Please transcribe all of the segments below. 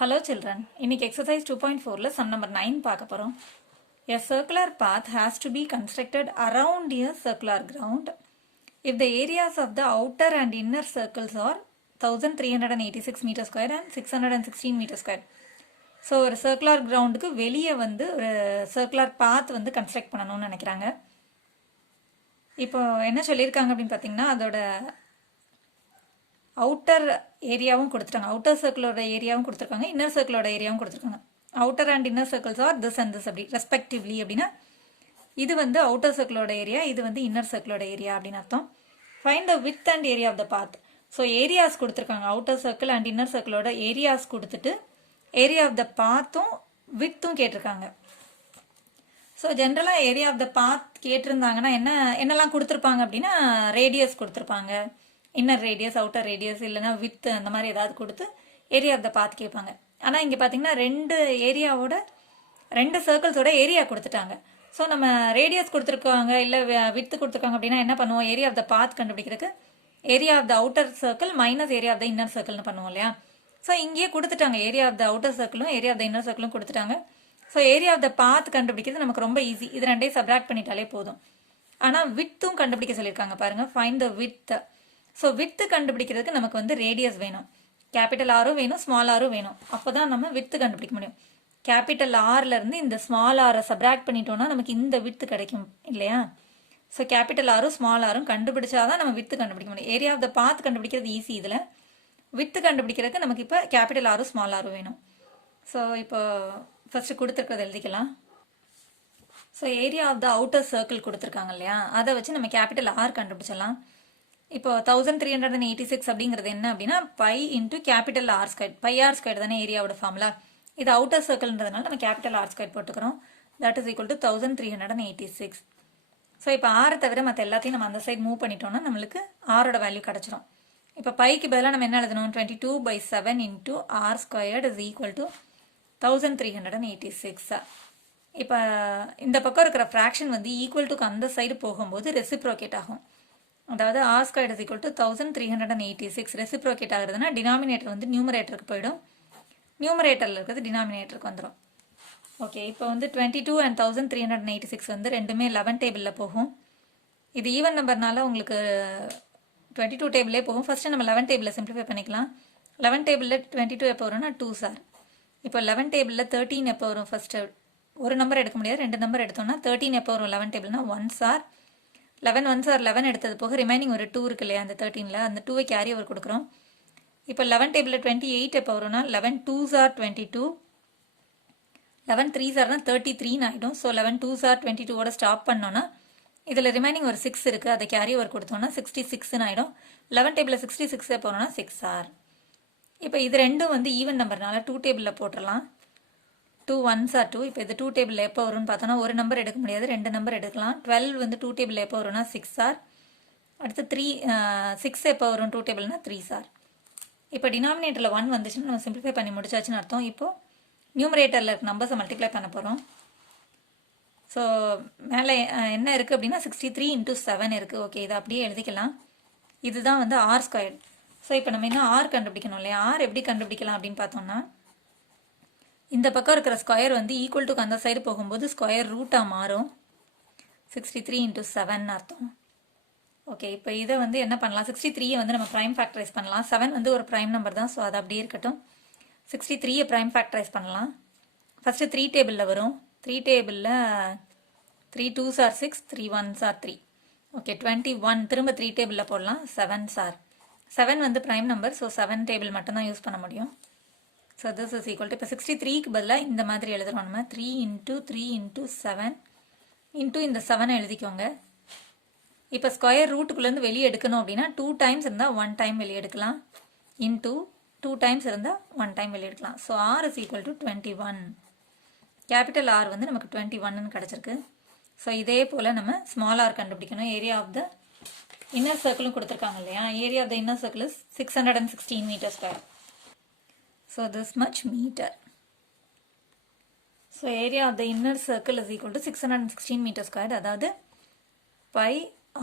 Hello children, இன்னைக்கு exercise 2.4ல sum number 9 பார்க்க போறோம். A circular path has to be constructed around a circular ground if the areas of the outer and inner circles are 1386 meter square and 616 meter square. So ஒரு circular கிரவுண்டுக்கு வெளியே வந்து ஒரு circular பாத் வந்து construct பண்ணணும்னு நினைக்கிறாங்க. இப்போ என்ன சொல்லியிருக்காங்க அப்படின்னு பார்த்தீங்கன்னா, அதோட அவுட்டர் ஏரியாவும் கொடுத்துட்டாங்க, அவுட்டர் சர்க்கிளோட ஏரியாவும் கொடுத்துருக்காங்க, இன்னர் சர்க்கிளோட ஏரியாவும் கொடுத்துருக்காங்க. Outer and inner circles R this and this அப்படி ரெஸ்பெக்டிவ்லி அப்படின்னா இது வந்து அவுட்டர் சர்க்கிளோட ஏரியா, இது வந்து இன்னர் சர்க்கிளோட ஏரியா அப்படின்னு அர்த்தம். Find the width and area of the path. So areas கொடுத்துருக்காங்க, அவுட்டர் சர்க்கிள் அண்ட் இன்னர் சர்க்கிளோட ஏரியாஸ் கொடுத்துட்டு ஏரியா ஆஃப் த பாத்தும் வித்தும் கேட்டிருக்காங்க. ஸோ ஜென்ரலாக ஏரியா ஆஃப் த பாத் கேட்டிருந்தாங்கன்னா என்னெல்லாம் கொடுத்துருப்பாங்க அப்படின்னா, ரேடியஸ் கொடுத்துருப்பாங்க, இன்னர் ரேடியஸ், அவுட்டர் ரேடியஸ், இல்லைனா வித் அந்த மாதிரி ஏதாவது கொடுத்து ஏரியா ஆஃப் த பாத் கேட்பாங்க. ஆனால் இங்கே பார்த்தீங்கன்னா ரெண்டு சர்க்கிள்ஸோட ஏரியா கொடுத்துட்டாங்க. ஸோ நம்ம ரேடியஸ் கொடுத்துருக்காங்க இல்லை வித்து கொடுத்துருக்காங்க அப்படின்னா என்ன பண்ணுவோம், ஏரியா ஆஃப் த பாத் கண்டுபிடிக்கிறதுக்கு area of the outer circle minus area of the inner சர்க்கிள்னு பண்ணுவோம் இல்லையா. ஸோ இங்கேயே கொடுத்துட்டாங்க, ஏரியா ஆஃப் த அவுட்டர் சர்க்கிளும் ஏரியா ஆஃப் த இன்னர் சர்க்கிளும் கொடுத்துட்டாங்க. So area of the path கண்டுபிடிக்கிறது நமக்கு ரொம்ப ஈஸி, இது ரெண்டையும் சப்ராக்ட் பண்ணிட்டாலே போதும். ஆனால் வித்தும் கண்டுபிடிக்க சொல்லியிருக்காங்க பாருங்க, find the with. So with கண்டுபிடிக்கிறதுக்கு நமக்கு வந்து ரேடியஸ் வேணும், கேபிட்டல் ஆரும் வேணும், ஸ்மால் ஆரும் வேணும். அப்போ தான் நம்ம வித்து கண்டுபிடிக்க முடியும். கேபிட்டல் ஆர்லேருந்து இந்த ஸ்மால் ஆரை சப்ராக்ட் பண்ணிட்டோம்னா நமக்கு இந்த வித்து கிடைக்கும் இல்லையா. ஸோ கேபிட்டல் ஆரும் ஸ்மால் ஆரும் கண்டுபிடிச்சாதான் நம்ம வித்து கண்டுபிடிக்க முடியும். ஏரியா ஆஃப் த பாத் கண்டுபிடிக்கிறது ஈஸி, இதில் வித்து கண்டுபிடிக்கிறதுக்கு நமக்கு இப்போ கேபிட்டல் ஆரும் ஸ்மால் ஆரும் வேணும். ஸோ இப்போ ஃபர்ஸ்ட் கொடுத்துருக்கிறது எழுதிக்கலாம். So area of the outer circle கொடுத்துருக்காங்க இல்லையா, அதை வச்சு நம்ம கேபிட்டல் ஆர் கண்டுபிடிச்சிடலாம். இப்போ 1386 அப்படிங்கிறது என்ன அப்படின்னா pi into capital R square, pi R square தானே ஏரியாவோட ஃபார்முலா. இது அவுட்டர் சர்க்கிள்ன்றதுனால நம்ம கேபிட்டல் ஆர் ஸ்கொயர் போட்டுக்கிறோம். That is equal to 1386. So இப்போ ஆரை தவிர மற்ற எல்லாத்தையும் நம்ம அந்த சைடு மூவ் பண்ணிட்டோம்னா நம்மளுக்கு ஆரோட வேல்யூ கிடச்சிரும். இப்போ பைக்கு பதிலாக நம்ம என்ன எழுதணும், 22/7 into R squared is equal to 1386. இப்போ இந்த பக்கம் இருக்கிற ஃப்ராக்ஷன் வந்து ஈக்குவல் டுக்கு அந்த சைடு போகும்போது ரெசிப்ரோகேட் ஆகும். அதாவது R squared is equal to 1386 reciprocate ஆகுறதுனா டினாமினேட்டர் வந்து நியூமரேட்டருக்கு போயிடும், நியூமரேட்டரில் இருக்கிறது டினாமினேட்டருக்கு வந்துடும். ஓகே, இப்போ வந்து 22 and 1386 வந்து ரெண்டுமே 11 டேபிளில் போகும். இது ஈவன் நம்பர்னால உங்களுக்கு 22 டேபிளே போகும். ஃபர்ஸ்ட்டு நம்ம 11 டேபிளில் சிம்பிளிஃபை பண்ணிக்கலாம். 11 டேபிளில் 22 எப்போ வரும்னா 2 சார். இப்போ 11 டேபிளில் 13 எப்போ வரும், ஃபர்ஸ்ட்டு ஒரு நம்பர் எடுக்க முடியாது, ரெண்டு நம்பர் எடுத்தோம்னா 13 எப்போ வரும் 11 டேபிள்னா 1 சார். 11 1 சார் 11 எடுத்தது போக ரிமைனிங் ஒரு 2 இருக்கு இல்லையா, அந்த 13ல் அந்த 2வை கேரி ஓவர் கொடுக்குறோம். இப்போ 11 டேபிளில் 28 எப்போ வரும்னா 11 2 சார் 22, 11 3 சார்னா 33 ஆகிடும். ஸோ 11 2 சார் 22ஓட ஸ்டாப் பண்ணோன்னா இதில் ரிமைனிங் ஒரு 6 இருக்குது, அதை கேரி ஓவர் கொடுத்தோன்னா 66 ஆகிடும். 11 டேபிளில் 66 எப்போ வரும்னா 6 சார். இப்போ இது ரெண்டும் வந்து ஈவன் நம்பர்னால 2 டேபிளில் போட்டுடலாம். 2 1s are 2. இப்போ இது 2 டேபிளில் எப்போ வரும்னு பார்த்தோன்னா ஒரு நம்பர் எடுக்க முடியாது, ரெண்டு நம்பர் எடுக்கலாம். 12 வந்து 2 டேபிளில் எப்போ வரும்னா 6 சார். அடுத்து 6 எப்போ வரும் 2 டேபிள்னா 3 சார். இப்போ டினாமினேட்டரில் 1 வந்துச்சுன்னா நம்ம சிம்பிளிஃபை பண்ணி முடிச்சாச்சுன்னு அர்த்தம். இப்போது நியூமரேட்டரில் இருக்க நம்பர்ஸை மல்டிப்ளை பண்ண போகிறோம். ஸோ மேலே என்ன இருக்குது அப்படின்னா 63 × 7 இருக்குது. ஓகே, இதை அப்படியே எழுதிக்கலாம். இதுதான் வந்து ஆர் ஸ்கொயர். ஸோ இப்போ நம்ம என்ன ஆர் கண்டுபிடிக்கணும் இல்லையா. ஆர் எப்படி கண்டுபிடிக்கலாம் அப்படின்னு பார்த்தோம்னா, இந்த பக்கம் இருக்கிற ஸ்கொயர் வந்து ஈக்குவல் டுக்கு அந்த சைடு போகும்போது ஸ்கொயர் ரூட்டாக மாறும். 63 × 7 அர்த்தம். ஓகே, இப்போ இதை வந்து என்ன பண்ணலாம், 63யை வந்து நம்ம ப்ரைம் ஃபேக்டரைஸ் பண்ணலாம். 7 வந்து ஒரு ப்ரைம் நம்பர் தான், ஸோ அது அப்படியே இருக்கட்டும். 63யை ப்ரைம் ஃபேக்டரைஸ் பண்ணலாம். ஃபஸ்ட்டு 3 டேபிளில் வரும். 3 டேபிளில் 3 2s are 6, 3 1s are 3. Okay, 21 திரும்ப 3 டேபிளில் போடலாம். 7 சார். 7 வந்து ப்ரைம் நம்பர், ஸோ 7 டேபிள் மட்டும்தான் யூஸ் பண்ண முடியும். So this is equal to இப்போ 63க்கு பதிலாக இந்த மாதிரி எழுதுறோம் நம்ம. 3 × 3 × 7 இன்ட்டு இந்த 7 எழுதிக்கோங்க. இப்போ ஸ்கொயர் ரூட்டுக்குள்ளேருந்து வெளியே எடுக்கணும் அப்படின்னா 2 டைம்ஸ் இருந்தால் 1 டைம் வெளியே எடுக்கலாம், இன்ட்டு 2 டைம்ஸ் இருந்தால் 1 டைம் வெளியே எடுக்கலாம். So R is equal to 21. Capital R வந்து நமக்கு 21ன்னு கிடச்சிருக்கு. ஸோ இதே போல் நம்ம ஸ்மால் ஆர் கண்டுபிடிக்கணும். ஏரியா ஆஃப் த இன்னர் சர்க்கிளும் கொடுத்துருக்காங்க இல்லையா. Area of the inner circle is 616 metre square. So this much meter. So area of the inner circle is equal to 616 meter squared. அதாவது pi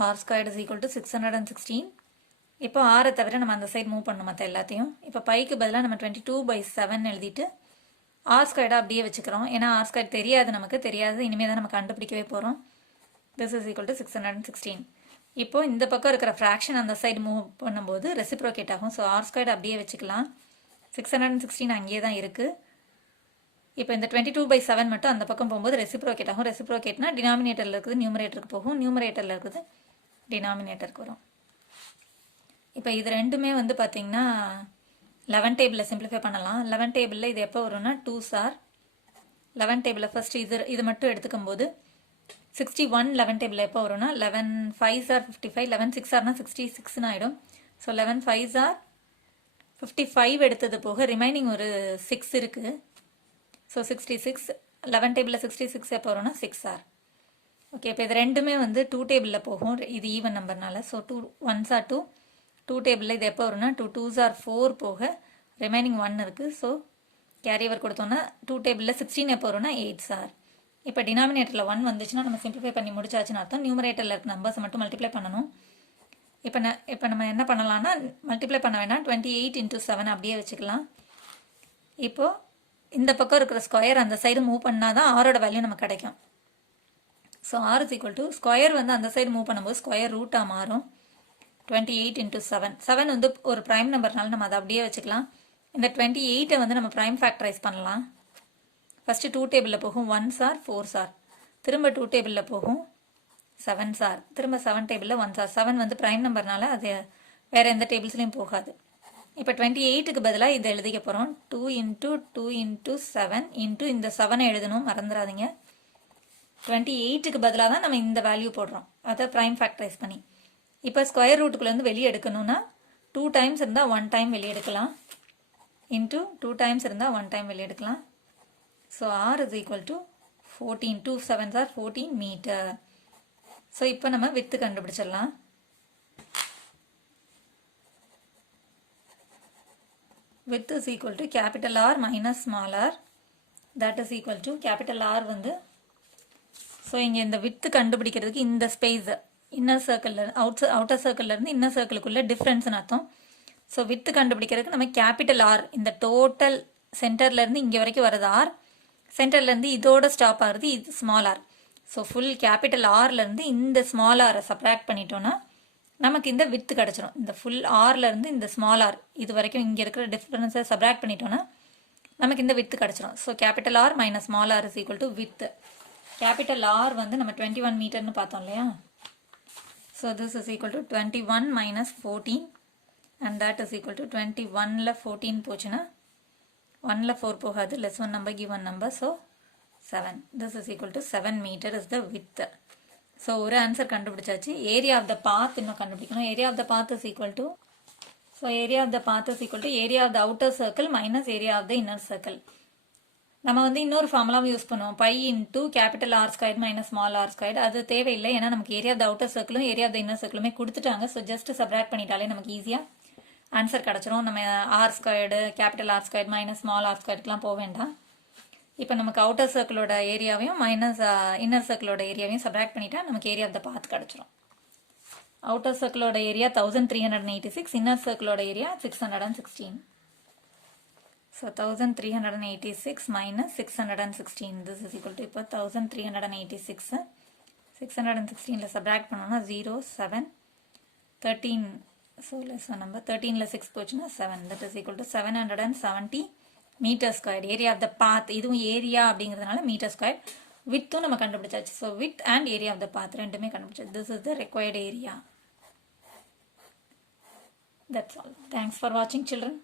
r squared is equal to 616 இப்போ ஆரை தவிர நம்ம அந்த side move பண்ணணும் மற்ற எல்லாத்தையும். இப்போ பைக்கு பதிலாக நம்ம 22/7 எழுதிட்டு ஆர் ஸ்கொயர்டை அப்படியே வச்சுக்கிறோம். ஏன்னா ஆர் ஸ்கொயர் தெரியாது, நமக்கு தெரியாது, இனிமேல் தான் நம்ம கண்டுபிடிக்கவே போகிறோம். This is equal to 616. இப்போ இந்த பக்கம் இருக்கிற ஃப்ராக்ஷன் அந்த சைடு மூவ் பண்ணும்போது ரெசிப்ரோகேட் ஆகும். ஸோ ஆர் ஸ்கொயர் அப்படியே வச்சுக்கலாம். 616 அங்கேயே தான் இருக்குது. இப்போ இந்த 22/7 மட்டும் அந்த பக்கம் போகும்போது ரெசிப்ரோகேட் ஆகும். ரெசிப்ரோகேட்னா டினாமினேட்டரில் இருக்குது நியூமரேட்டருக்கு போகும், நியூமரேட்டரில் இருக்குது டினாமினேட்டருக்கு வரும். இப்போ இது ரெண்டுமே வந்து பார்த்தீங்கன்னா 11 டேபிளில் சிம்பிளிஃபை பண்ணலாம். 11 டேபிளில் இது எப்போ வரும்னா 2s are 11 டேபிளில் ஃபஸ்ட்டு இது மட்டும் எடுத்துக்கும் போது 61 11 டேபிளில் எப்போ வரும்னா 11 5s are 55, 11 6s are 66 ஆகிடும். ஸோ 11 5s are 55 எடுத்தது போக ரிமைனிங் ஒரு 6 இருக்குது. ஸோ 66 11 டேபிளில் 66 எப்போ வரும்னா 6r. ஓகே, இப்போ இது ரெண்டுமே வந்து 2 டேபிளில் போகும், இது ஈவன் நம்பர்னால. So 2 1s are 2. 2 டேபிளில் இது எப்போ வரும்னா 2 2s are 4 போக ரிமைனிங் 1 இருக்குது. ஸோ கேரிவர் கொடுத்தோன்னா 2 டேபிளில் 16 எப்போ வரும்னா 8s. இப்போ டினாமினேட்டரில் 1 வந்துச்சுன்னா நம்ம சிம்பிளிஃபை பண்ணி முடிச்சாச்சுன்னு அர்த்தம். நியூமரேட்டரில் இருக்க நம்பர்ஸை மட்டும் மல்டிப்ளை பண்ணணும். இப்போ நம்ம என்ன பண்ணலாம்னா மல்டிப்ளை பண்ண வேணாம், 28 × 7 அப்படியே வச்சுக்கலாம். இப்போது இந்த பக்கம் இருக்கிற ஸ்கொயர் அந்த சைடு மூவ் பண்ணால் தான் ஆரோட வேல்யூ நமக்கு கிடைக்கும். So R is equal to square வந்து அந்த சைடு மூவ் பண்ணும்போது ஸ்கொயர் ரூட்டாக மாறும். 28 × 7. 7 வந்து ஒரு ப்ரைம் நம்பர்னால நம்ம அதை அப்படியே வச்சுக்கலாம். இந்த 28 வந்து நம்ம ப்ரைம் ஃபேக்டரைஸ் பண்ணலாம். ஃபஸ்ட்டு 2 டேபிளில் போகும் 1s are 4s are, திரும்ப 2 டேபிளில் போகும் 7s are, திரும்ப 7 டேபிளில் 1s are. 7 வந்து ப்ரைம் நம்பர்னால அது வேறு எந்த டேபிள்ஸ்லையும் போகாது. இப்போ 28க்கு பதிலாக இதை எழுதிக்க போகிறோம். 2 × 2 × 7 இன்ட்டு இந்த 7 எழுதணும், மறந்துடாதீங்க. 28க்கு பதிலாக தான் நம்ம இந்த வேல்யூ போடுறோம், அதை ப்ரைம் ஃபேக்டரைஸ் பண்ணி. இப்போ ஸ்கொயர் ரூட்டுக்குள்ளேருந்து வெளியே எடுக்கணும்னா 2 டைம்ஸ் இருந்தால் 1 டைம் வெளியே எடுக்கலாம், இன்ட்டு 2 டைம்ஸ் இருந்தால் 1 டைம் வெளியே எடுக்கலாம். So R is equal to 14. 2 7s are 14 metre. So இப்போ நம்ம வித்து கண்டுபிடிச்சிடலாம். width is equal to capital R minus small r, that is equal to capital R வந்து. ஸோ இங்கே இந்த வித்து கண்டுபிடிக்கிறதுக்கு இந்த ஸ்பேஸ் இன்னர் சர்க்கிளில் அவுட்டர் சர்க்கிள்லேருந்து இன்னர் சர்க்கிளுக்குள்ளே டிஃப்ரென்ஸ்னு அர்த்தம். ஸோ வித்து கண்டுபிடிக்கிறதுக்கு நம்ம கேபிட்டல் ஆர், இந்த டோட்டல் சென்டர்லேருந்து இங்கே வரைக்கும் வருது ஆர், சென்டர்லேருந்து இதோட ஸ்டாப் ஆகுது இது small R. So full capital ஆர்லேருந்து இந்த ஸ்மால் ஆரை சப்ராக்ட் பண்ணிட்டோன்னா நமக்கு இந்த வித்து கிடச்சிரும். இந்த ஃபுல் ஆர்லேருந்து இந்த ஸ்மால் ஆர் இது வரைக்கும் இங்கே இருக்கிற டிஃப்ரென்ஸை சப்ராக்ட் பண்ணிட்டோன்னா நமக்கு இந்த வித்து கிடச்சிரும். So capital R minus small R is equal to width. Capital R வந்து நம்ம 21 மீட்டர்னு பார்த்தோம் இல்லையா. So this is equal to 21 minus 14 and that is equal to 21ல் 14 போச்சுன்னா 1ல் 4 போகாது, less one number give one number, so 7. This is equal to 7 meter is the width. So ஒரு ஆன்சர் கண்டுபிடிச்சாச்சு. ஏரியா ஆஃப் த பாத் இன்னும் கண்டுபிடிக்கணும். Area of the path is equal to, so area of the path is equal to area of the outer circle minus area of the inner circle. நம்ம வந்து இன்னொரு ஃபார்முலாவும் use பண்ணுவோம், pi into capital R square minus small R square. அது தேவையில்லை, ஏன்னா நமக்கு area of the outer சர்க்கிளும் ஏரியா ஆஃப் த இன்னர் சர்க்கிளுமே கொடுத்துட்டாங்க. ஸோ ஜஸ்ட் சப்ராக்ட் பண்ணிட்டாலே நமக்கு ஈஸியாக ஆன்சர் கிடச்சிரும். நம்ம R squared capital R square minus small R ஸ்கொயர்க்கெலாம் போக வேண்டாம். இப்போ நமக்கு அவுட்டர் சர்க்கிளோட ஏரியாவையும் மைனஸ் இன்னர் சர்க்கிளோட ஏரியாவையும் சப்ராக்ட் பண்ணிட்டா நமக்கு ஏரியா ஆஃப் த பாத் கிடச்சிரும். அவுட்டர் சர்க்கிளோட ஏரியா 1386, இன்னர் சர்க்கிளோட area 616. So 1386 minus 616, this is equal to இப்போ 1386 616ல subtract பண்ணோம்னா 0 7 13, so less one number, 13ல 6 போச்சுன்னா 7, that is equal to 770 meter squared. area of the path இதுவும் ஏரியா அப்படிங்கிறதுனால மீட்டர் ஸ்கொயர். வித்தும் நம்ம கண்டுபிடிச்சாச்சு. So width and area of the path ரெண்டுமே கண்டுபிடிச்சாச்சு. This is the required area. That's all. Thanks for watching, children.